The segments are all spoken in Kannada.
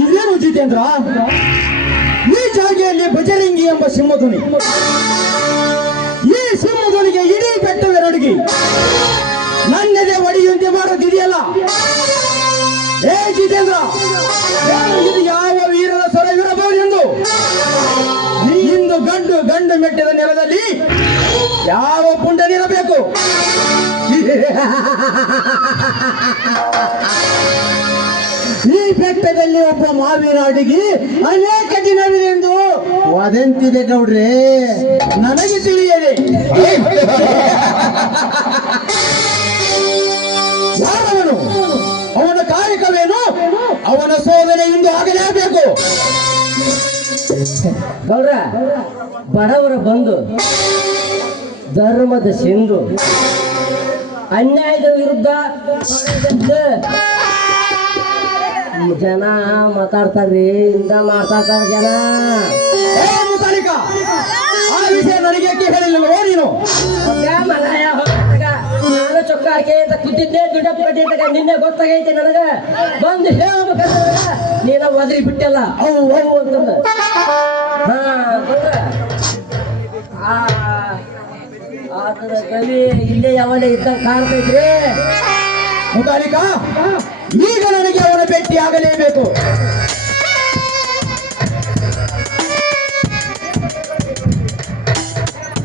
ಇದೇನು ಜಿತೇಂದ್ರ ಈ ಜಾಗೆಯಲ್ಲಿ ಬಜರಂಗಿ ಎಂಬ ಸಿಂಹಧ್ವನಿ. ಈ ಸಿಂಹಧ್ವನಿಗೆ ಇಡೀ ಬೆಟ್ಟವೇ ನಡುಗಿ. ನನ್ನೆದೆ ಒಡೆಯುವಂತೆ ಮಾಡೋದಿದೆಯಲ್ಲ? ಏ ಜಿತೇಂದ್ರ ಇದು ಯಾವ ವೀರರ ಸ್ವರವಿರಬಹುದೆಂದು ಎಂದು? ಇಂದು ಗಂಡು ಗಂಡು ಮೆಟ್ಟಿದ ನೆಲದಲ್ಲಿ ಯಾವ ಪುಂಡನಿರಬೇಕು? ಈ ಬೆಟ್ಟದಲ್ಲಿ ಒಬ್ಬ ಮಾವಿನ ಅಡಿಗೆ ಅನೇಕ ದಿನವಿದೆಂದು ವದಂತಿದೆ ಗೌಡ್ರೆ. ನನಗೆ ತಿಳಿಯದೆ ಯಾರವನು? ಅವನ ಕಾರ್ಯಕ್ರಮೇನು ಅವನ ಸೋದನೆ ಇಂದು ಆಗಲೇಬೇಕು. ಗೌಡ್ರ, ಬಡವರ ಬಂದು ಧರ್ಮದ ಸಿಂಧು. ಅನ್ಯಾಯದ ವಿರುದ್ಧ ಜನ ಮಾತಾಡ್ತಾರ್ರಿ ಇಂದ ಮಾತಾಡ್ತಾರ ಜನ. ಏ ಮುತಾಲಿಕ ಆ ವಿಷಯ ನನಗೆ ಏಕೆ ಹೇಳಿಲ್ಲವೋ ನೀನು. ನಾನು ಚೊಕ್ಕಾರ್ಕೆ ಅಂತ ಕೂತಿದ್ದೆ ದುಡ್ಡಪ್ಪ ಕಟ್ಟಿ ಅಂತ ನಿನ್ನೆ ಗೊತ್ತಾಗೈತೆ ನನಗ. ಬಂದು ಹೇಳ್ಬೇಕಂತ ನೀನ ಒದರಿ ಬಿಟ್ಟಲ್ಲ. ಅವು ಅವು ಅಂತಂದ. ಹಾ ಈಗ ನನಗೆ ಅವನ ಭೇಟಿ ಆಗಲೇಬೇಕು.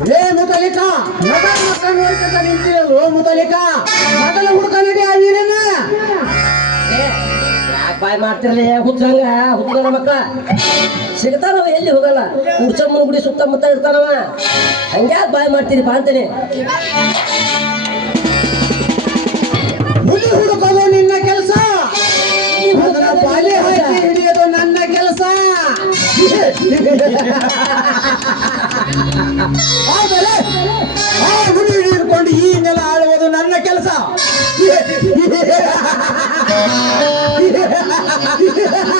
ಏ ಮುತಾಲಿಕ, ಮಗ ಮಕ್ಕ ನೋಡ್ಕೊಂತ ನಿಂತಿರೋ ಮುತಾಲಿಕ. ಮಗನ ಹುಡುಕ ನಡಿ ಆ ಮಾಡ್ತಿರ್ಲಿ. ಹುಚ್ಚಂಗ ಹುಚ್ಚನ ಮಕ್ಕ. ಸಿಗ್ತಾನವ ಎಲ್ಲಿ ಹೋಗಲ್ಲ. ಹುಡ್ಸಮ್ಮನ ಗುಡಿ ಸುತ್ತಮುತ್ತ ಇರ್ತಾನವ. ಹಂಗ ಬಾಯ್ ಮಾಡ್ತೀರಿ ಬಾ ಅಂತೇನೆ. ಹುಲಿ ಹುಡುಕೋದು ನಿನ್ನ ಕೆಲಸ. ಹಿಡಿಯೋದು ನನ್ನ ಕೆಲಸ. ಆದರೆ ಆ ಹುಲಿ ಹಿಡಿದುಕೊಂಡು ಈ ನೆಲ ಆಳುವುದು ನನ್ನ ಕೆಲಸ. Yeah.